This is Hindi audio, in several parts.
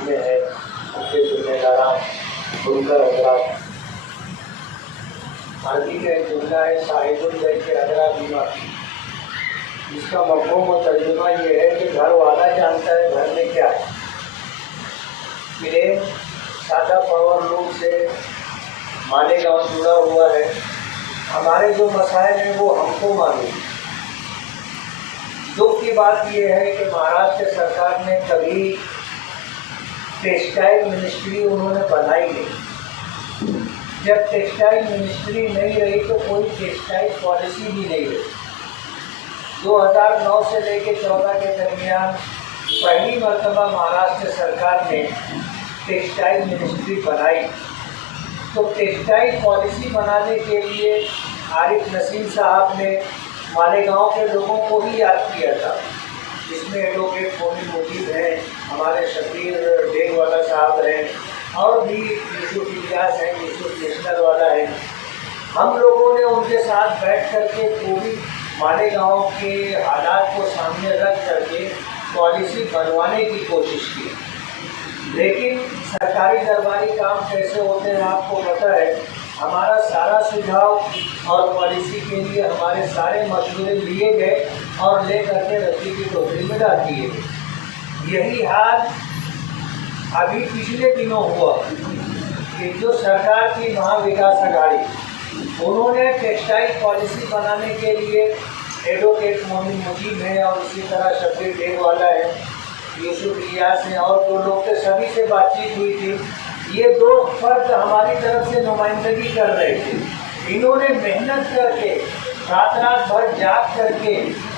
में है उनके जिम्मेदार बुनकर हजरात। अरबी का एक जुमला है साहिबुल बैत के अदरा बीमा, इसका मफ़हूम और तर्जुमा ये है कि घर वाला जानता है घर में क्या है। मेरे सादा पावर लूम से मालेगांव जुड़ा हुआ है, हमारे जो मसाइल हैं वो हमको मालूम। दुख की बात यह है कि महाराष्ट्र सरकार ने कभी टेक्सटाइल मिनिस्ट्री उन्होंने बनाई नहीं। जब टेक्सटाइल मिनिस्ट्री नहीं रही तो कोई टेक्सटाइल पॉलिसी भी नहीं रही। 2009 से लेकर 14 के दरमियान पहली मरतबा महाराष्ट्र सरकार ने टेक्सटाइल मिनिस्ट्री बनाई। तो टेक्सटाइल पॉलिसी बनाने के लिए आरिफ नसीम साहब ने मालेगांव के लोगों को ही याद किया था, जिसमें एडवोकेट मोमिन मुजीब हैं, हमारे शकीर डेगवाला साहब हैं और भी यूसुफ इलियास हैं, यूसुफ नेशनल वाला है। हम लोगों ने उनके साथ बैठ करके पूरी मालेगांव के हालात को सामने रख करके पॉलिसी बनवाने की कोशिश की। लेकिन सरकारी दरबारी काम कैसे होते हैं आपको पता है। हमारा सारा सुझाव और पॉलिसी के लिए हमारे सारे मशवरे लिए गए और ले करके रद्दी की टोकरी में डाल दिए गए। यही हाल अभी पिछले दिनों हुआ कि जो सरकार की महाविकास अघाड़ी, उन्होंने टेक्सटाइल पॉलिसी बनाने के लिए एडवोकेट मोमिन मुजीब है और इसी तरह शकीर डेगवाला है, यूसुफ इलियास हैं और दो लोग थे, सभी से बातचीत हुई थी। ये दो फर्द हमारी तरफ से नुमाइंदगी कर रहे थे। इन्होंने मेहनत करके रात भर जाग करके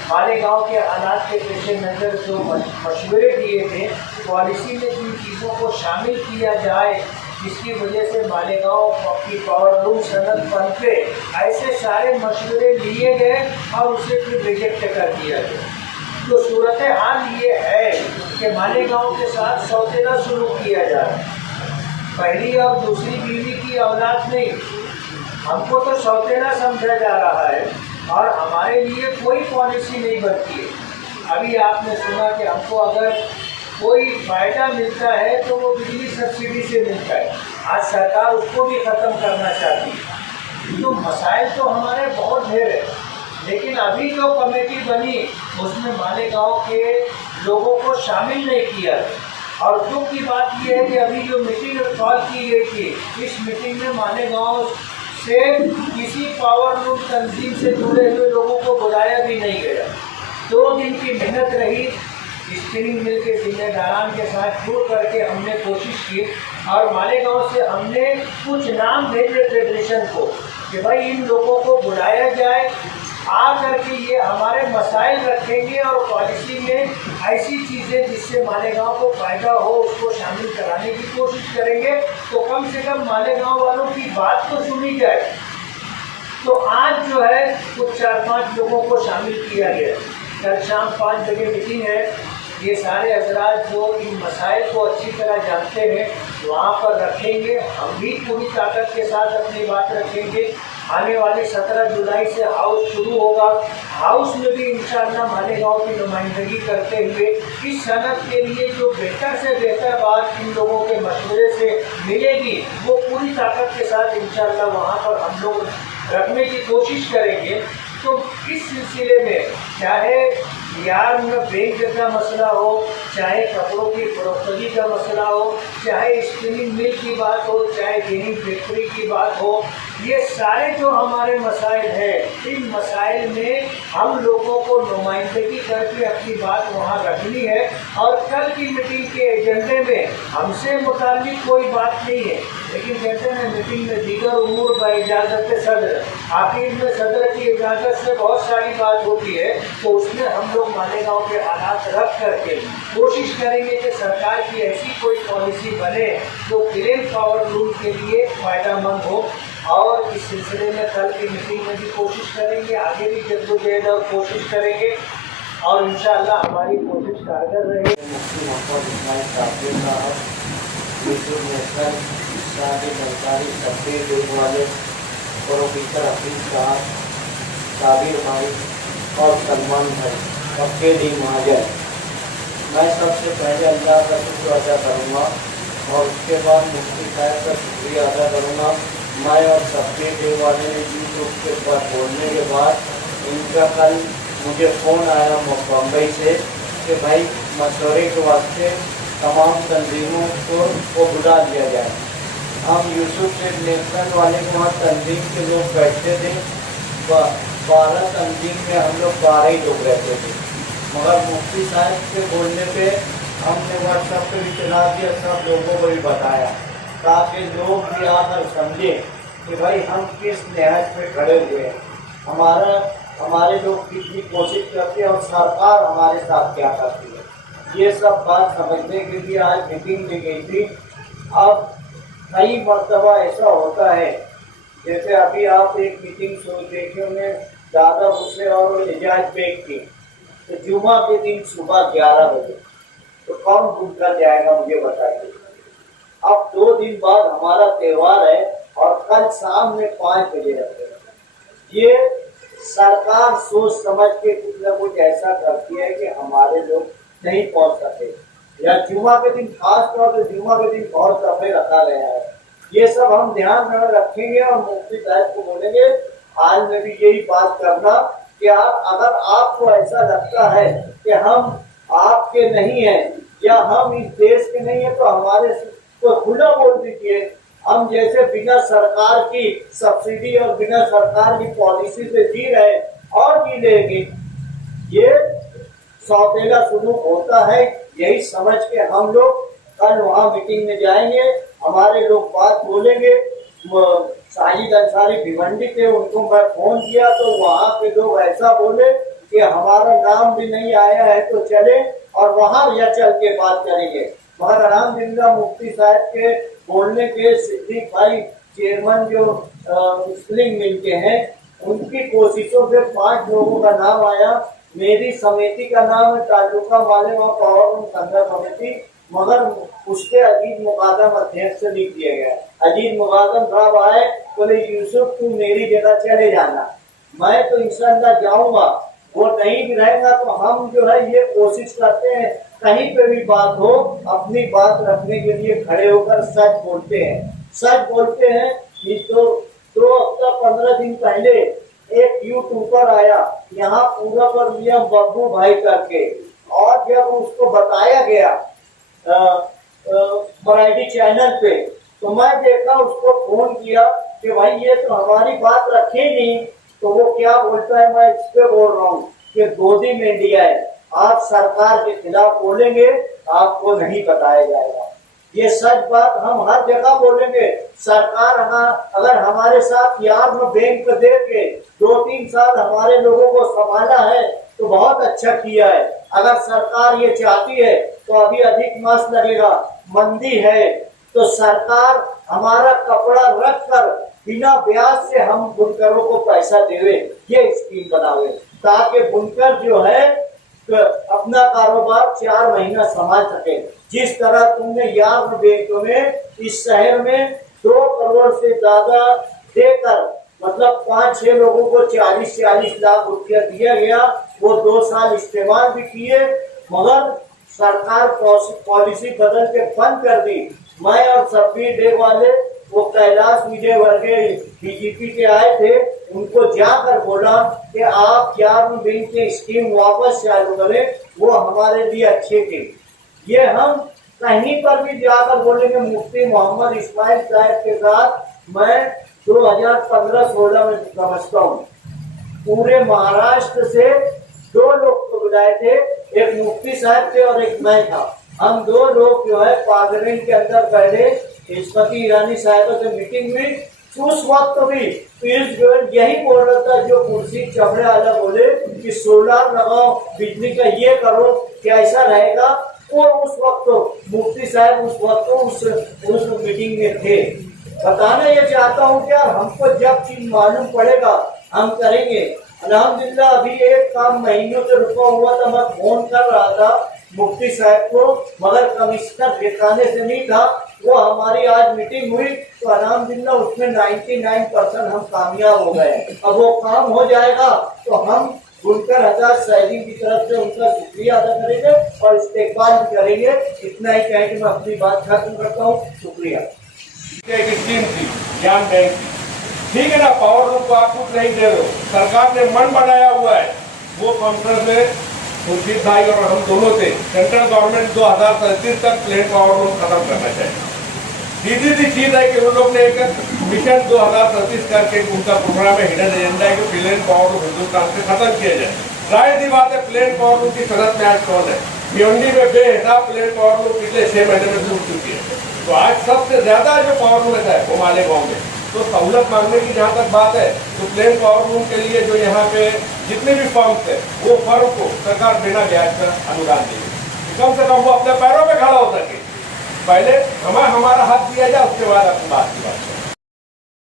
मालेगांव के हालात के पेश नज़र जो मशवरे दिए थे, पॉलिसी में जिन चीज़ों को शामिल किया जाए जिसकी वजह से मालेगांव की पावर लूम सनत पनपे, ऐसे सारे मशवरे लिए गए और उसे फिर रिजेक्ट कर दिया गया। तो सूरत हाल ये है कि मालेगांव के साथ सौतेला शुरू किया जा रहा है। पहली और दूसरी बीवी की औलाद नहीं, हमको तो सौतेला समझा जा रहा है और हमारे लिए कोई पॉलिसी नहीं बनती है। अभी आपने सुना कि हमको अगर कोई फ़ायदा मिलता है तो वो बिजली सब्सिडी से मिलता है। आज सरकार उसको भी ख़त्म करना चाहती है। तो मसाइल तो हमारे बहुत ढेर है, लेकिन अभी जो कमेटी बनी उसमें मालेगांव के लोगों को शामिल नहीं किया। और दुख की बात यह है कि अभी जो मीटिंग कॉल की गई थी, इस मीटिंग में मालेगांव से किसी पावर लूम तंजीम से जुड़े हुए लोगों को बुलाया भी नहीं गया। 2 दिन की मेहनत रही, स्पिनिंग मिल के जिम्मेदारान के साथ जुड़ करके हमने कोशिश की और मालेगांव से हमने कुछ नाम भेजे फेडरेशन को कि भाई इन लोगों को बुलाया जाए, आ करके ये हमारे मसाइल रखेंगे और पॉलिसी में ऐसी चीज़ें जिससे मालेगांव को फ़ायदा हो उसको शामिल कराने की कोशिश करेंगे। तो कम से कम मालेगांव वालों की बात तो सुनी जाए। तो आज जो है कुछ 4-5 लोगों को शामिल किया गया। कल शाम 5 बजे मीटिंग है। ये सारे हजरात जो इन मसाइल को अच्छी तरह जानते हैं वहाँ पर रखेंगे। हम भी पूरी ताकत के साथ अपनी बात रखेंगे। आने वाली 17 जुलाई से हाउस शुरू होगा। हाउस में भी इंशाअल्लाह मालेगांव की नुमाइंदगी करते हुए इस सनत के लिए जो बेहतर से बेहतर बात इन लोगों के मशवरे से मिलेगी वो पूरी ताकत के साथ इंशाअल्लाह वहाँ पर हम लोग रखने की कोशिश करेंगे। तो इस सिलसिले में चाहे यार में बैंक का मसला हो, चाहे कपड़ों की फरोख्तगी का मसला हो, चाहे स्पिनिंग मिल की बात हो, चाहे गिनिंग फैक्ट्री की बात हो, ये सारे जो हमारे मसाइल हैं, इन मसाइल में हम लोगों को नुमाइंदगी करके अपनी बात वहाँ रखनी है। और कल की मीटिंग के एजेंडे में हमसे मुताल्लिक कोई बात नहीं है, लेकिन कहते हैं मीटिंग में दीगर उमूर ब इजाज़त सदर, आखिर में सदर की इजाज़त से बहुत सारी बात होती है। तो उसमें हम लोग मालेगांव के हालात रख करके कोशिश करेंगे कि सरकार की ऐसी कोई पॉलिसी बने जो क्लीन पावर लूम के लिए फ़ायदेमंद हो। और इस सिलसिले में कल की मीटिंग में भी कोशिश करेंगे, आगे भी जद्दोजहद और कोशिश करेंगे और इंशाअल्लाह हमारी कोशिश कारगर रहेगी। मुफ्ती मोहम्मद इस्माइल काफिर साहब, यूसुफ नेशनल, शादी सरकारी शकीर डेगवाले, प्रोफेसर हफीज साहब, साबिर भाई और सलमान भाई, अकेली महाजन, मैं सबसे पहले अल्लाह का शुक्र अदा करूँगा और उसके बाद मुफ्ती साहब का शुक्रिया अदा करूँगा। मैं और सबके देव वाले ने यूट्यूब के ऊपर बोलने के बाद इनका कल मुझे फ़ोन आया बम्बई से कि भाई मशवरे के वास्ते तमाम तंजीमों को बुला लिया जाए। हम यूसुफ से नेशनल वाले के वहाँ तंजीम के लोग बैठते थे, 12 तंजीम में हम लोग 12 ही लोग रहते थे, मगर मुफ्ती साहब के बोलने पे हमने व्हाट्सएप पे भी चला दिया, सब लोगों को भी बताया ताकि लोग भी आकर समझे कि भाई हम किस नहज पे खड़े हुए हैं, हमारे लोग कितनी कोशिश करते हैं और सरकार हमारे साथ क्या करती है। ये सब बात समझने के लिए आज मीटिंग में गई थी। अब कई मरतबा ऐसा होता है, जैसे अभी आप एक मीटिंग देखे होंगे दादा हुसैन और एजाज बेग की, तो जुमा के दिन सुबह 11 बजे, तो कौन भूलकर जाएगा मुझे बताइए। अब 2 दिन बाद हमारा त्यौहार है और कल शाम में 5 बजे रखेगा। ये सरकार सोच समझ के कुछ न कुछ ऐसा करती है कि हमारे लोग नहीं पहुंच सके, या जुमा के दिन खास तौर पर जुमा के दिन बहुत दफे रखा गया है। ये सब हम ध्यान में रखेंगे और मुफ्ती साहब को बोलेंगे आज में भी यही बात करना कि आप अगर आपको ऐसा लगता है कि हम आपके नहीं हैं या हम इस देश के नहीं हैं तो हमारे को खुला बोल दीजिए। हम जैसे बिना सरकार की सब्सिडी और बिना सरकार की पॉलिसी से जी रहे और जी लेंगे। ये सौतेला सुलूक होता है, यही समझ के हम लोग कल वहाँ मीटिंग में जाएंगे, हमारे लोग बात बोलेंगे। साजिद अंसारी भिवंडी थे, उनको मैं फोन किया तो वहाँ के लोग ऐसा बोले कि हमारा नाम भी नहीं आया है तो चले और वहाँ या चल के बात करेंगे। मगर अल्हम्दुलिल्लाह मुफ्ती साहब के बोलने के सिद्दीक भाई चेयरमैन जो मुस्लिम मिल के हैं, उनकी कोशिशों से 5 लोगों का नाम आया। मेरी समिति का नाम है तालुका वाले वहाँ पावर संघर्ष समिति, मगर उसके अजीत मुकादम अध्यक्ष से लिख दिया गया। अजीत मुकादम साहब आए, बोले यूसुफ तू मेरी जगह चले जाना, मैं तो इंशाअल्लाह जाऊंगा, वो नहीं भी रहेगा तो हम जो है ये कोशिश करते हैं कहीं पे भी बात हो अपनी बात रखने के लिए खड़े होकर सच बोलते हैं। ये तो 2 हफ्ता 15 दिन पहले एक यूट्यूबर आया यहाँ पूरा पर लिया बब्बू भाई करके, और जब उसको बताया गया मराठी चैनल पे तो मैं देखा, उसको फोन किया कि भाई ये तो हमारी बात रखे नहीं, तो वो क्या बोलता है, मैं इस पे बोल रहा हूँ कि गोदी में इंडिया है, आप सरकार के खिलाफ बोलेंगे आपको नहीं बताया जाएगा। ये सच बात हम हर जगह बोलेंगे। सरकार अगर हमारे साथ यार में बैंक दे के 2-3 साल हमारे लोगों को संभाला है तो बहुत अच्छा किया है। अगर सरकार ये चाहती है तो अभी अधिक मास लगेगा, मंदी है, तो सरकार हमारा कपड़ा रख कर बिना ब्याज से हम बुनकरों को पैसा देवे, ये स्कीम बनावे ताकि बुनकर जो है तो अपना कारोबार 4 महीना संभाल सके। जिस तरह तुमने यार बैंकों में इस शहर में 2 करोड़ से ज्यादा देकर मतलब 5-6 लोगों को 40-40 लाख रुपया दिया गया, वो 2 साल इस्तेमाल भी किए, मगर सरकार पॉलिसी बदल के बंद कर दी। मैं और सब्बीर देव वाले वो कैलाश विजयवर्गीय बीजेपी के आए थे, उनको जाकर बोला कि आप यार बैंक की स्कीम वापस चालू करें, वो हमारे लिए अच्छी थी। ये हम कहीं पर भी जाकर बोलेंगे। मुफ्ती मोहम्मद इस्माइल साहब के साथ मैं 2015-16 में समझता हूँ, पूरे महाराष्ट्र से 2 लोग को बुलाए थे, एक मुफ्ती साहब थे और एक मैं था। हम 2 लोग जो है पार्लियामेंट के अंदर बैठे, स्मृति ईरानी साहब से मीटिंग हुई। उस वक्त भी पीयूष गोयल यही बोल रहा था, जो कुर्सी चमड़े वाला बोले कि सोलर लगाओ, बिजली का ये करो, क्या ऐसा रहेगा। वो उस वक्त मुफ्ती साहब उस वक्त उस मीटिंग में थे। बताना ये चाहता हूँ क्या, हमको जब चीज मालूम पड़ेगा हम करेंगे। अल्हम्दुलिल्लाह अभी एक काम महीनों से रुका हुआ था, मैं फोन कर रहा था मुफ्ती साहब को, मगर कमिश्नर ठिकाने से नहीं था। वो हमारी आज मीटिंग हुई तो अल्हम्दुलिल्लाह उसमें 99% हम कामयाब हो गए। अब वो काम हो जाएगा तो हम बुनकर आजाद साहिबी की तरफ से उनका शुक्रिया अदा करेंगे और इस्तेकबाल भी करेंगे। इतना ही कह के मैं अपनी बात खत्म करता हूँ। शुक्रिया। एक स्कीम थी ज्ञान बैंक की, ठीक है ना, पावर लूम को आप कुछ नहीं दे रहे हो, सरकार ने मन बनाया हुआ है। वो कॉन्फ्रेंस में खुर्शीद भाई और हम दोनों थे, सेंट्रल गवर्नमेंट 2037 तक प्लेन पावर लूम खत्म करना चाहिए। सीधी सी चीज है कि उन लोग ने एक मिशन 2037 करके उनका प्रोग्राम है, हिडन एजेंडा है कि प्लेन पावर लूम हिंदुस्तान से खत्म किया जाए। जाहिर सी बात है, प्लेन पावर लूम की सनत में आज कौन है? भिवंडी में बेहिसाब प्लेन पावर लूम पिछले 6 महीने में टूट चुकी है। तो आज सबसे ज्यादा जो पावर लूम है वो मालेगांव में। तो सहूलत मांगने की जहाँ तक बात है, तो प्लेन पावर लूम के लिए जो यहाँ पे जितने भी फर्म्स है, वो फर्म को सरकार बिना ब्याज का अनुदान देगी, कम से कम वो अपने पैरों पे खड़ा हो सके। पहले हमारा हक दिया जाए, उसके बाद अपनी बात।